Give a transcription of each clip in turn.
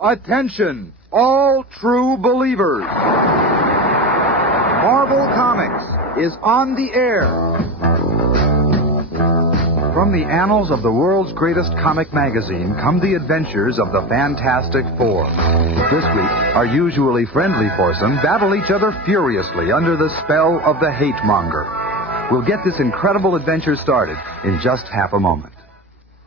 Attention, all true believers. Marvel Comics is on the air. From the annals of the world's greatest comic magazine come the adventures of the Fantastic Four. This week, our usually friendly foursome battle each other furiously under the spell of the Hate Monger. We'll get this incredible adventure started in just half a moment.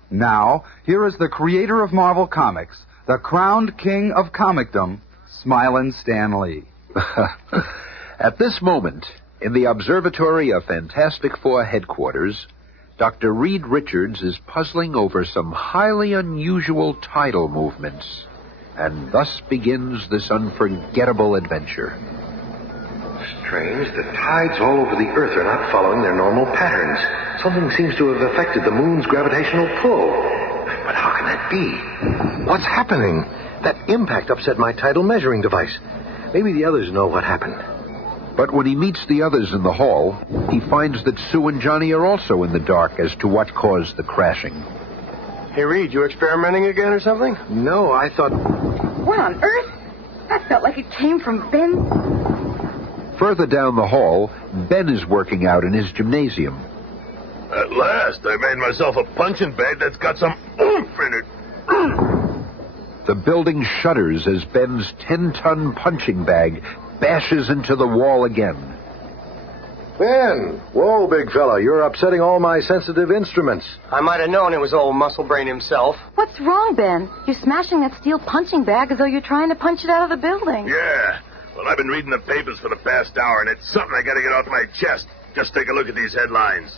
Now, here is the creator of Marvel Comics, the crowned king of comicdom, Smilin' Stan Lee. At this moment, in the observatory of Fantastic Four headquarters, Dr. Reed Richards is puzzling over some highly unusual tidal movements, and thus begins this unforgettable adventure. Strange, the tides all over the Earth are not following their normal patterns. Something seems to have affected the moon's gravitational pull. But how can that be? What's happening? That impact upset my tidal measuring device. Maybe the others know what happened. But when he meets the others in the hall, he finds that Sue and Johnny are also in the dark as to what caused the crashing. Hey, Reed, you experimenting again or something? No, I thought... What on earth? That felt like it came from Ben. Further down the hall, Ben is working out in his gymnasium. At last, I made myself a punching bag that's got some oomph in it. The building shudders as Ben's 10-ton punching bag bashes into the wall again. Ben! Whoa, big fella, you're upsetting all my sensitive instruments. I might have known it was old Muscle Brain himself. What's wrong, Ben? You're smashing that steel punching bag as though you're trying to punch it out of the building. Yeah. Well, I've been reading the papers for the past hour, and it's something I gotta get off my chest. Just take a look at these headlines.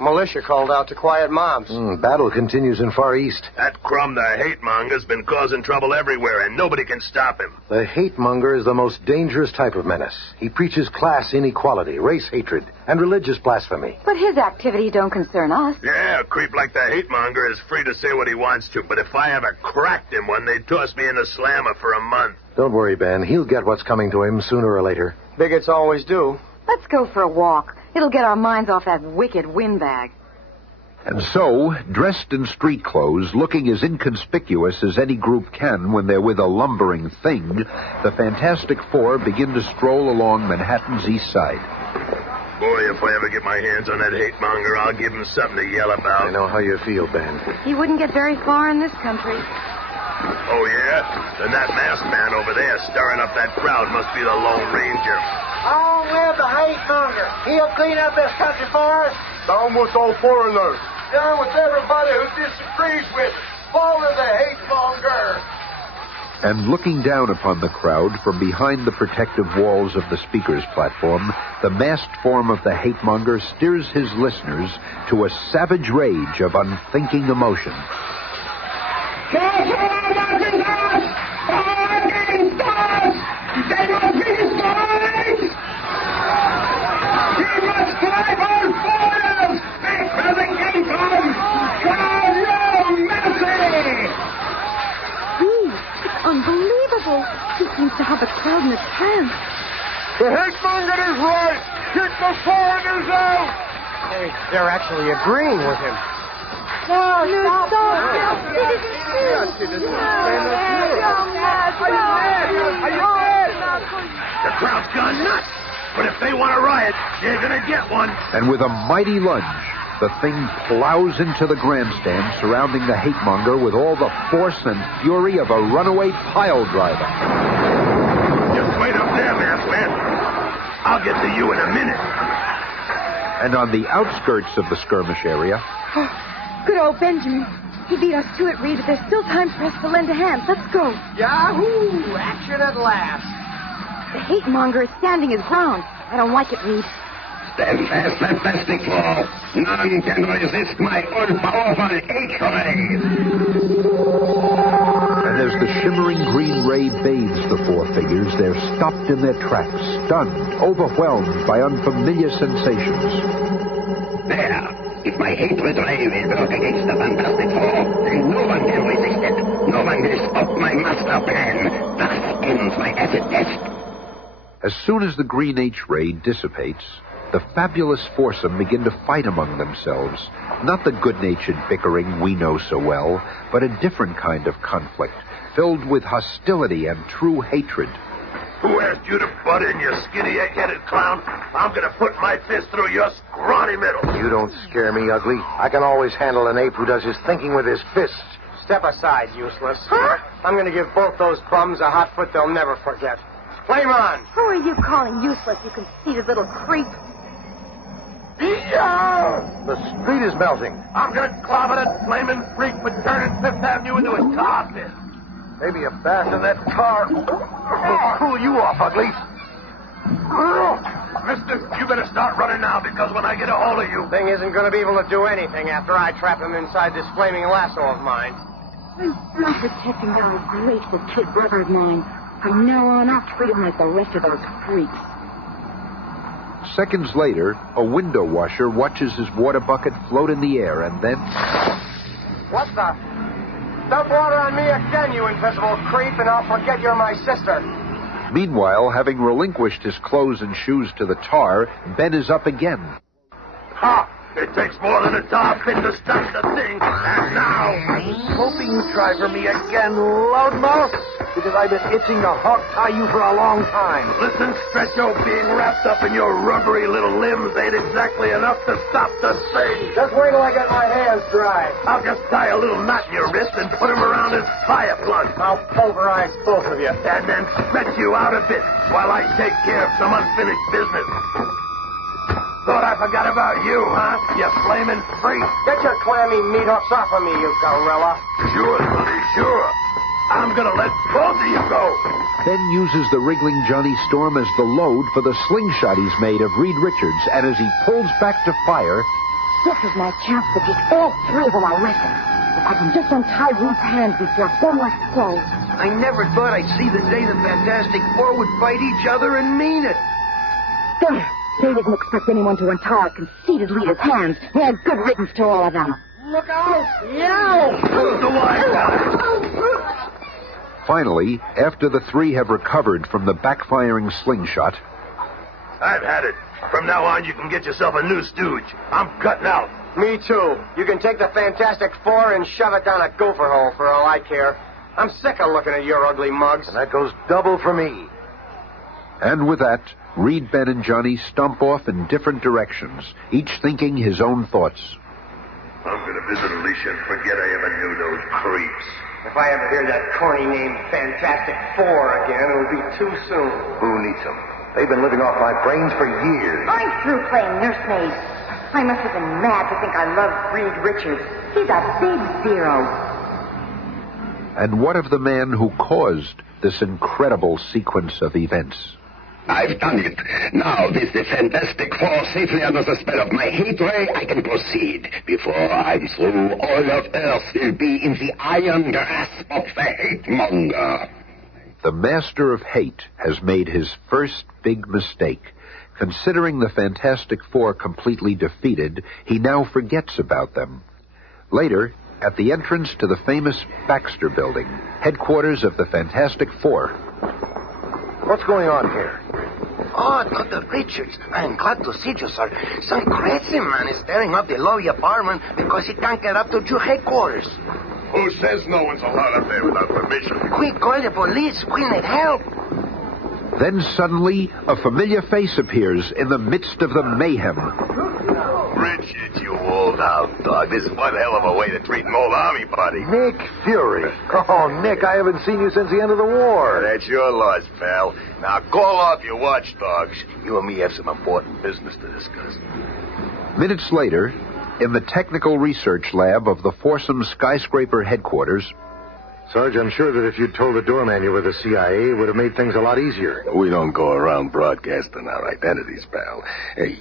Militia called out to quiet mobs. Battle continues in Far East. That crumb, the hate monger's been causing trouble everywhere, and nobody can stop him. The hate monger is the most dangerous type of menace. He preaches class inequality, race hatred, and religious blasphemy. But his activities don't concern us. Yeah, a creep like the hate monger is free to say what he wants to, but if I ever cracked him one, they'd toss me in the slammer for a month. Don't worry, Ben. He'll get what's coming to him sooner or later. Bigots always do. Let's go for a walk. It'll get our minds off that wicked windbag. And so, dressed in street clothes, looking as inconspicuous as any group can when they're with a lumbering thing, the Fantastic Four begin to stroll along Manhattan's east side. Boy, if I ever get my hands on that hate monger, I'll give him something to yell about. I know how you feel, Ben. He wouldn't get very far in this country. Oh, yeah? Then that masked man over there stirring up that crowd must be the Lone Ranger. Long live the hate monger. He'll clean up this country for us. Down with all foreigners. Down with everybody who disagrees with us. Follow the hate monger. And looking down upon the crowd from behind the protective walls of the speaker's platform, the masked form of the hate monger steers his listeners to a savage rage of unthinking emotion. Unbelievable. He seems to have a crowd in a trance. The hate monger is right. Kick the foreigners out. Hey, they're actually agreeing with him. No, stop. The crowd's gone nuts. But if they want a riot, they're going to get one. And with a mighty lunge, the thing plows into the grandstand surrounding the hate monger with all the force and fury of a runaway pile driver. Just wait up there, masked man. I'll get to you in a minute. And on the outskirts of the skirmish area... Good old Benjamin. He beat us to it, Reed, but there's still time for us to lend a hand. Let's go. Yahoo! Action at last. The hate monger is standing his ground. I don't like it, Reed. Stand fast, Fantastic Four. None can resist my all-powerful H-ray. And as the shimmering green ray bathes the four figures, they're stopped in their tracks, stunned, overwhelmed by unfamiliar sensations. There. If my hatred ray will work against the Fantastic Four, then no one can resist it. No one will stop my master plan. Thus ends my acid test. As soon as the green H-ray dissipates, the fabulous foursome begin to fight among themselves. Not the good-natured bickering we know so well, but a different kind of conflict, filled with hostility and true hatred. Who asked you to butt in, you skinny, egg-headed clown? I'm gonna put my fist through your scrawny middle. You don't scare me, ugly. I can always handle an ape who does his thinking with his fists. Step aside, useless. Huh? I'm going to give both those bums a hot foot they'll never forget. Flame on! Who are you calling useless, you conceited little creep? The street is melting. I'm gonna clobber that flaming freak for turning Fifth Avenue into a tar pit. Maybe a bash in that car will cool you off, ugly. Mister, you better start running now, because when I get a hold of you... Thing isn't going to be able to do anything after I trap him inside this flaming lasso of mine. I'm protecting that ungrateful kid brother of mine. From now on, I'll treat him like the rest of those freaks. Seconds later, a window washer watches his water bucket float in the air and then... What the... Dump water on me again, you invisible creep, and I'll forget you're my sister. Meanwhile, having relinquished his clothes and shoes to the tar, Ben is up again. Ha! It takes more than a tar pit to stop the thing. And now... I was hoping you'd try for me again, loudmouth, because I've been itching to hog-tie you for a long time. Listen, Stretcho, being wrapped up in your rubbery little limbs ain't exactly enough to stop the thing. Just wait till I get my hands dry. I'll just tie a little knot in your wrist and put him around his fire plug. I'll pulverize both of you. And then stretch you out a bit while I take care of some unfinished business. Thought I forgot about you, huh? You flaming freak. Get your clammy meat hooks off of me, you gorilla. Sure, buddy, sure. I'm gonna let both of you go. Ben uses the wriggling Johnny Storm as the load for the slingshot he's made of Reed Richards, and as he pulls back to fire... This is my chance to get all three of them, I reckon. If I can just untie Reed's hands before so much clothes. I never thought I'd see the day the Fantastic Four would fight each other and mean it. There. They didn't expect anyone to untie a conceited leader's hands. Yeah, good riddance to all of them. Look out! Yow! Who's the wise guy? Finally, after the three have recovered from the backfiring slingshot... I've had it. From now on, you can get yourself a new stooge. I'm cutting out. Me too. You can take the Fantastic Four and shove it down a gopher hole for all I care. I'm sick of looking at your ugly mugs. And that goes double for me. And with that, Reed, Ben, and Johnny stomp off in different directions, each thinking his own thoughts. I'm going to visit Alicia and forget I ever knew those creeps. If I ever hear that corny name Fantastic Four again, it'll be too soon. Who needs them? They've been living off my brains for years. I'm through playing nursemaid. I must have been mad to think I loved Reed Richards. He's a big zero. And what of the man who caused this incredible sequence of events? I've done it. Now, with the Fantastic Four safely under the spell of my hate ray, I can proceed. Before I'm through, all of Earth will be in the iron grasp of the Hate Monger. The Master of Hate has made his first big mistake. Considering the Fantastic Four completely defeated, he now forgets about them. Later, at the entrance to the famous Baxter Building, headquarters of the Fantastic Four. What's going on here? Oh, Dr. Richards, I'm glad to see you, sir. Some crazy man is tearing up the lobby apartment because he can't get up to your headquarters. Who says no one's allowed up there without permission? Quick, call the police. We need help. Then suddenly, a familiar face appears in the midst of the mayhem. Richard, you old hound dog. This is one hell of a way to treat an old army buddy. Nick Fury. Oh, Nick, I haven't seen you since the end of the war. That's your loss, pal. Now call off your watchdogs. You and me have some important business to discuss. Minutes later, in the technical research lab of the Foursome Skyscraper headquarters... Sarge, I'm sure that if you'd told the doorman you were the CIA, it would have made things a lot easier. We don't go around broadcasting our identities, pal. Hey,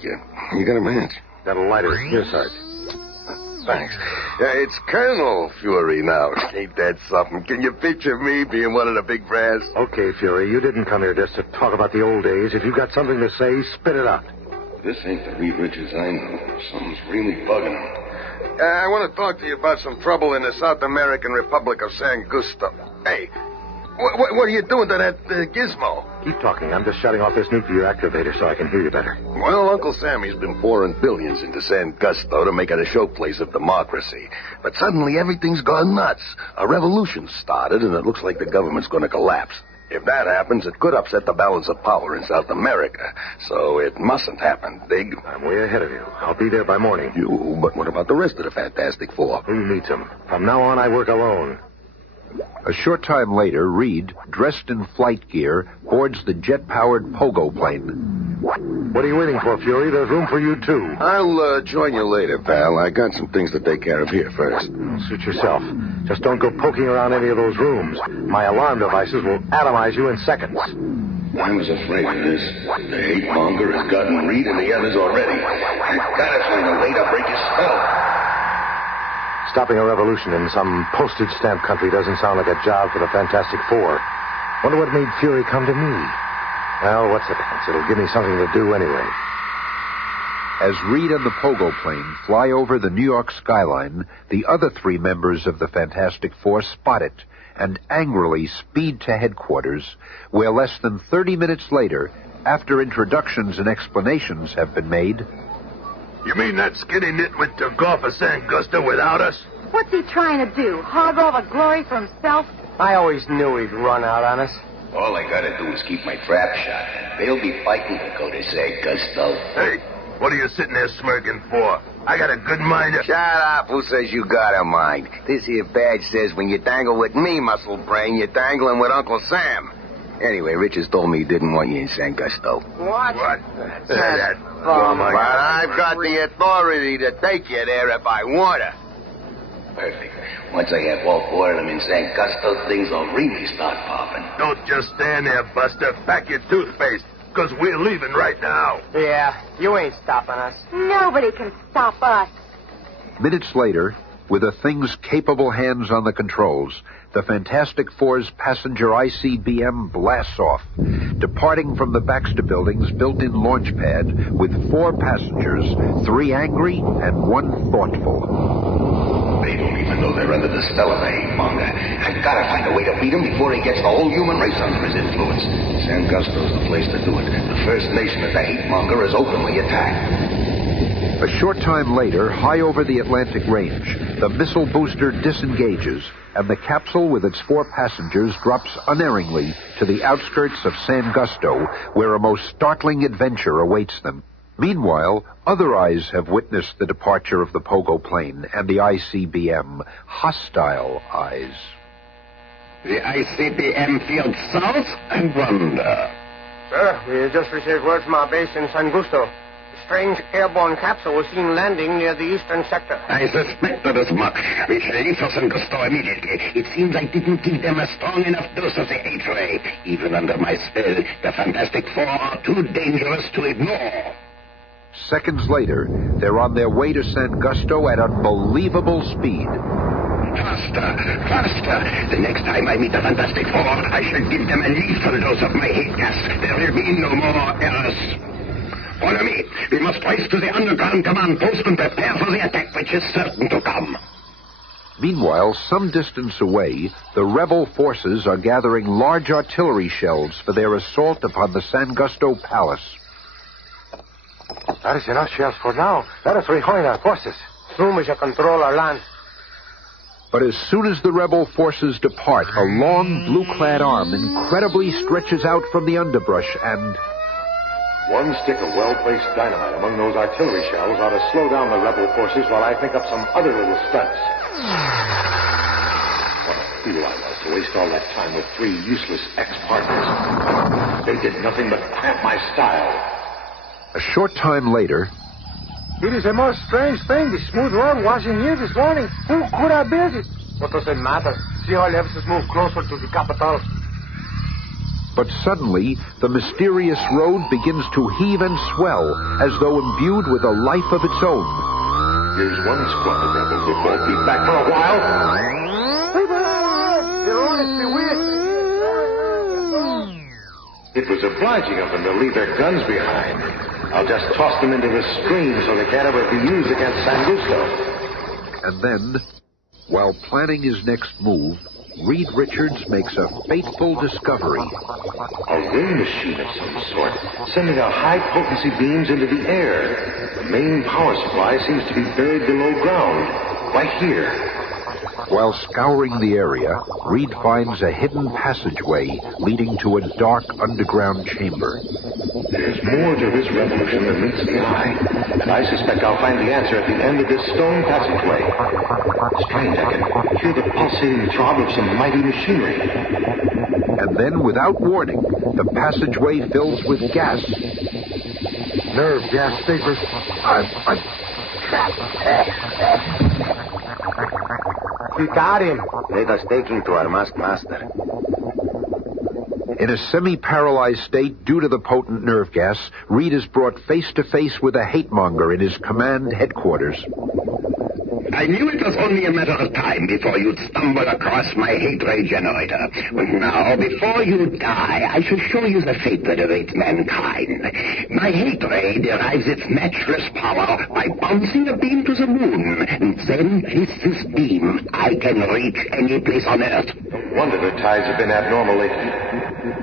you got a match? Got a lighter. Here, Sarge. Thanks. It's Colonel Fury now. Ain't that something? Can you picture me being one of the big brass? Okay, Fury, you didn't come here just to talk about the old days. If you got something to say, spit it out. This ain't the Reed Richards I know. Something's really bugging him. I want to talk to you about some trouble in the South American Republic of San Gusto. Hey, What are you doing to that gizmo? Keep talking. I'm just shutting off this nuclear activator so I can hear you better. Well, Uncle Sammy's been pouring billions into San Gusto to make it a showplace of democracy. But suddenly everything's gone nuts. A revolution started, and it looks like the government's going to collapse. If that happens, it could upset the balance of power in South America. So it mustn't happen, Dig. I'm way ahead of you. I'll be there by morning. You? But what about the rest of the Fantastic Four? Who needs them? From now on, I work alone. A short time later, Reed, dressed in flight gear, boards the jet-powered pogo plane. What are you waiting for, Fury? There's room for you, too. I'll join you later, pal. I got some things to take care of here first. Suit yourself. Just don't go poking around any of those rooms. My alarm devices will atomize you in seconds. I was afraid of this. The Hate Monger has gotten Reed and the others already. I gotta find a way to break his spell. Stopping a revolution in some postage stamp country doesn't sound like a job for the Fantastic Four. Wonder what made Fury come to me. Well, what's the difference? It'll give me something to do anyway. As Reed and the pogo plane fly over the New York skyline, the other three members of the Fantastic Four spot it and angrily speed to headquarters, where less than 30 minutes later, after introductions and explanations have been made... You mean that skinny nitwit took off of San Gusto without us? What's he trying to do? Hog all the glory for himself? I always knew he'd run out on us. All I gotta do is keep my trap shut. They'll be fighting to go to San Gusto. Hey, what are you sitting there smirking for? I got a good mind to... Shut up. Who says you got a mind? This here badge says when you dangle with me, muscle brain, you're dangling with Uncle Sam. Anyway, Richards told me he didn't want you in San Gusto. What? That But I've got the authority to take you there if I want to. Perfect. Once I have all four of them in San Gusto, things will really start popping. Don't just stand there, Buster. Pack your toothpaste, because we're leaving right now. Yeah, you ain't stopping us. Nobody can stop us. Minutes later, with the Thing's capable hands on the controls, the Fantastic Four's passenger ICBM blasts off, departing from the Baxter Building's built-in launch pad with 4 passengers, 3 angry and 1 thoughtful. They don't even know they're under the spell of the Hate Monger. I gotta find a way to beat him before he gets the whole human race under his influence. San Gusto's the place to do it. The First Nation of the Hate Monger is openly attacked. A short time later, high over the Atlantic Range, the missile booster disengages, and the capsule with its 4 passengers drops unerringly to the outskirts of San Gusto, where a most startling adventure awaits them. Meanwhile, other eyes have witnessed the departure of the pogo plane and the ICBM, hostile eyes. The ICBM field south and wonder. Sir, we just received word from our base in San Gusto. A strange airborne capsule was seen landing near the eastern sector. I suspected as much. We shall leave for San Gusto immediately. It seems I didn't give them a strong enough dose of the hate ray. Even under my spell, the Fantastic Four are too dangerous to ignore. Seconds later, they're on their way to San Gusto at unbelievable speed. Faster, faster. The next time I meet the Fantastic Four, I shall give them a lethal dose of my hate gas. There will be no more errors. Follow me. We must race to the underground command post and prepare for the attack which is certain to come. Meanwhile, some distance away, the rebel forces are gathering large artillery shells for their assault upon the San Gusto Palace. That is enough shells for now. Let us rejoin our forces. Soon we shall control our land. But as soon as the rebel forces depart, a long blue-clad arm incredibly stretches out from the underbrush and... One stick of well-placed dynamite among those artillery shells ought to slow down the rebel forces while I think up some other little stunts. What a fool I was to waste all that time with 3 useless ex-partners. They did nothing but cramp my style. A short time later... It is a most strange thing, the smooth road washing here this morning. Who could have built it? What does it matter? See how it helps us move closer to the capital. But suddenly, the mysterious road begins to heave and swell, as though imbued with a life of its own. Here's one squad of rebels who won't be back for a while. It was obliging of them to leave their guns behind. I'll just toss them into the stream so they can't ever be used against San Gusto. And then, while planning his next move, Reed Richards makes a fateful discovery. A ray machine of some sort, sending out high-potency beams into the air. The main power supply seems to be buried below ground, right here. While scouring the area, Reed finds a hidden passageway leading to a dark underground chamber. There's more to this revolution than meets the eye, and I suspect I'll find the answer at the end of this stone passageway. Strange, I can hear the pulsating throb of some mighty machinery. And then, without warning, the passageway fills with gas. Nerve gas vapor. We got him. Let us take him to our masked master. In a semi-paralyzed state due to the potent nerve gas, Reed is brought face-to-face with a hate monger in his command headquarters. I knew it was only a matter of time before you'd stumble across my hate ray generator. But now, before you die, I shall show you the fate that awaits mankind. My hate ray derives its matchless power by bouncing a beam to the moon. And then, with this beam, I can reach any place on Earth. No wonder the tides have been abnormal lately.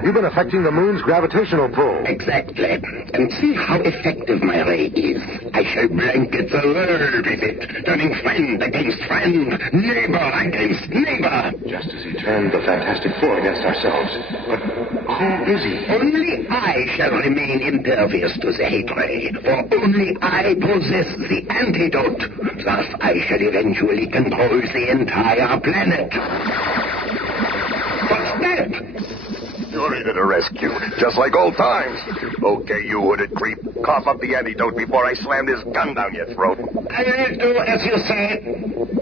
You've been affecting the moon's gravitational pull. Exactly. And see how effective my ray is. I shall blanket the world with it, turning friend against friend, neighbor against neighbor. Just as he turned the Fantastic Four against ourselves. But who is he? Only I shall remain impervious to the hate ray, for only I possess the antidote. Thus I shall eventually control the entire planet. What's that? Fury to the rescue, just like old times. Okay, you hooded creep. Cough up the antidote before I slam this gun down your throat. I'll do as you say.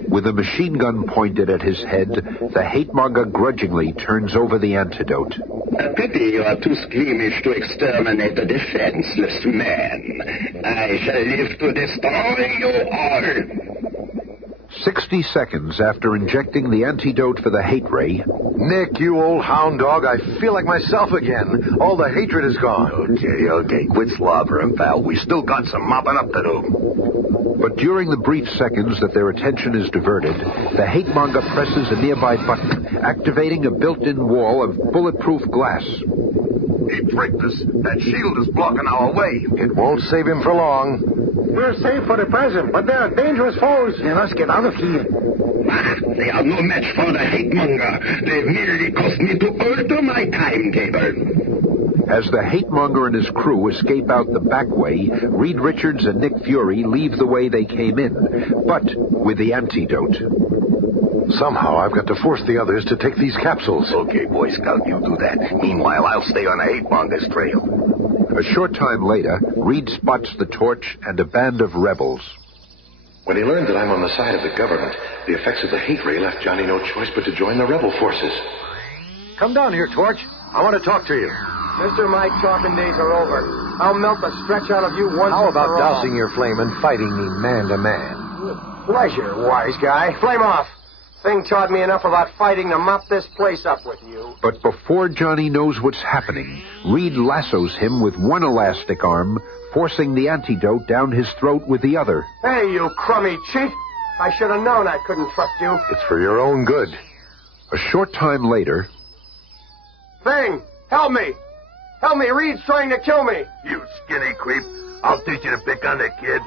With a machine gun pointed at his head, the hate monger grudgingly turns over the antidote. A pity you are too squeamish to exterminate a defenseless man. I shall live to destroy you all. 60 seconds after injecting the antidote for the hate ray... Nick, you old hound dog, I feel like myself again. All the hatred is gone. Okay, quit slobbering, pal. We still got some mopping up to do. But during the brief seconds that their attention is diverted, the hate monger presses a nearby button, activating a built-in wall of bulletproof glass. He tricked us. That shield is blocking our way. It won't save him for long. We're safe for the present, but there are dangerous foes. Then let's get out of here. They are no match for the hate monger. They've merely caused me to alter my timetable. As the hate monger and his crew escape out the back way, Reed Richards and Nick Fury leave the way they came in, but with the antidote. Somehow I've got to force the others to take these capsules. Okay, Boy Scout, you do that. Meanwhile, I'll stay on the hate monger's trail. A short time later, Reed spots the Torch and a band of rebels. When he learned that I'm on the side of the government, the effects of the hate ray left Johnny no choice but to join the rebel forces. Come down here, Torch. I want to talk to you. Mister, my talking days are over. I'll melt the stretch out of you once How and about for all. dousing your flame and fighting me man to man? Pleasure, wise guy. Flame off. Thing taught me enough about fighting to mop this place up with you. But before Johnny knows what's happening, Reed lassos him with one elastic arm, forcing the antidote down his throat with the other. Hey, you crummy cheat. I should have known I couldn't trust you. It's for your own good. A short time later... Thing, help me. Help me, Reed's trying to kill me. You skinny creep. I'll teach you to pick on the kid.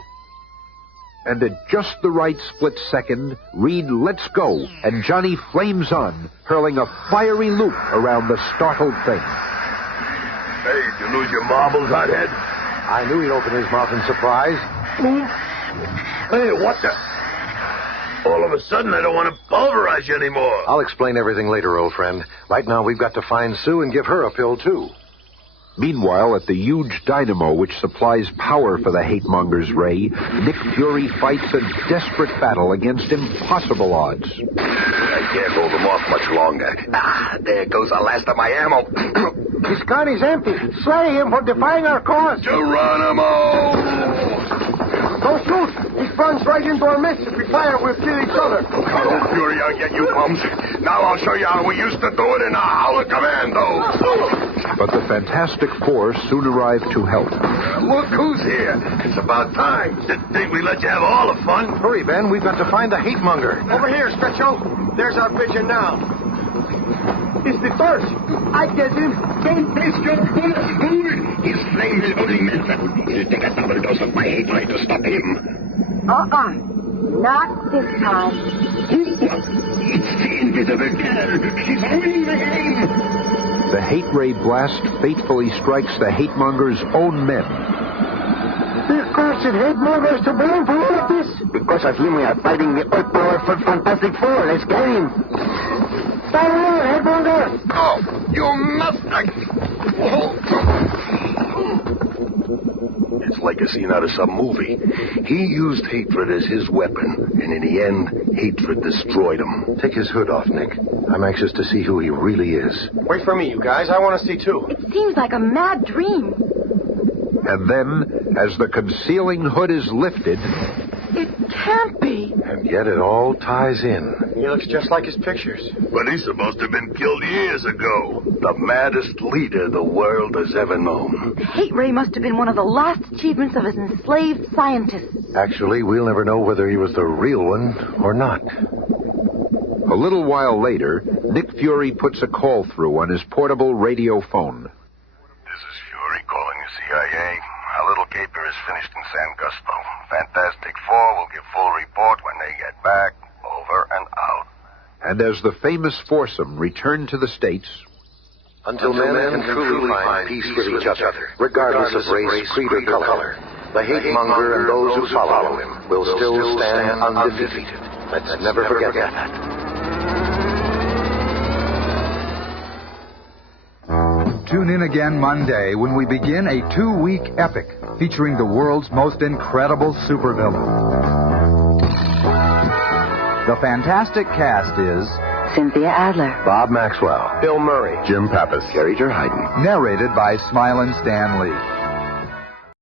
And at just the right split second, Reed lets go, and Johnny flames on, hurling a fiery loop around the startled thing. Hey, did you lose your marbles, hothead? I knew he'd open his mouth in surprise. Hey, what the... All of a sudden, I don't want to pulverize you anymore. I'll explain everything later, old friend. Right now, we've got to find Sue and give her a pill, too. Meanwhile, at the huge dynamo which supplies power for the hate monger's ray, Nick Fury fights a desperate battle against impossible odds. I can't hold them off much longer. Ah, there goes the last of my ammo. His gun is empty. Slay him for defying our cause. Geronimo! Don't shoot. He runs right into our midst. If we fire, we'll kill each other. Oh, Fury, I'll get you bums. Now I'll show you how we used to do it in a Howler Commando. But the Fantastic Four soon arrive to help. Look who's here. It's about time. Didn't think we'd let you have all the fun. Hurry, Ben. We've got to find the hate monger. Over here, Stretcho. There's our vision now. It's the torch. I get him. Don't waste your bullets, fool! His flame will only melt them. It'll take a double dose of my hate ray to stop him. Not this time. It's the invisible girl. She's ruining the game. The hate ray blast fatefully strikes the hate monger's own men. Of course, it Hate Monger is to blame for all of this. Because of him, we are fighting the all-powerful Fantastic Four. Let's get him. Fire away, Hate Monger. Oh, you must... It's like a scene out of some movie. He used hatred as his weapon, and in the end, hatred destroyed him. Take his hood off, Nick. I'm anxious to see who he really is. Wait for me, you guys. I want to see, too. It seems like a mad dream. And then, as the concealing hood is lifted, It can't be. And yet it all ties in. He looks just like his pictures. But he's supposed to have been killed years ago. The maddest leader the world has ever known. The hate ray must have been one of the last achievements of his enslaved scientists. Actually, we'll never know whether he was the real one or not. a little while later, Nick Fury puts a call through on his portable radio phone. This is Fury calling the CIA. Our little caper is finished in San Gusto. Fantastic Four will give full report when they get back. Over and out. And as the famous foursome return to the States... Until men can truly find peace with each other, regardless of race, creed, or color, the hate monger and those who follow him will still stand undefeated. Let's never forget that. Tune in again Monday when we begin a 2-week epic featuring the world's most incredible supervillain. The fantastic cast is Cynthia Adler, Bob Maxwell, Bill Murray, Jim Pappas, Carrie Hayden. narrated by Smilin' Stan Lee.